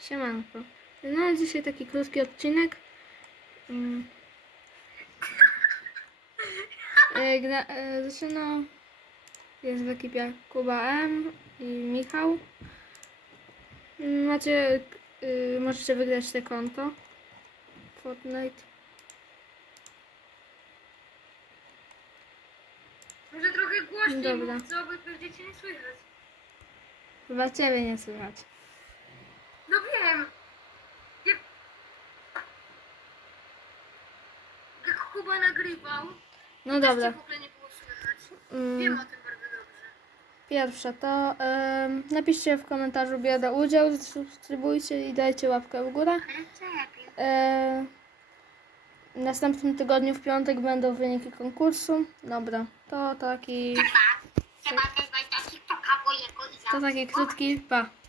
Siemanko. No, dzisiaj taki krótki odcinek. Mm. E, gra, e, zaczyna. Jest w ekipie Kuba M i Michał. Macie, y, możecie wygrać te konto. Fortnite. Może trochę głośniej Dobra. mów, co? Bo nie słychać. Chyba ciebie nie słychać. No wiem. Jak... Kuba nagrywał, No też dobra. cię w ogóle nie było słychać. Mm. Wiem o tym bardzo dobrze. Pierwsze to em, napiszcie w komentarzu biorę udział, subskrybujcie i dajcie łapkę w górę. Ale lepiej. E, w następnym tygodniu w piątek będą wyniki konkursu. Dobra, to taki, na TikToka, jego i to taki krótki, pa.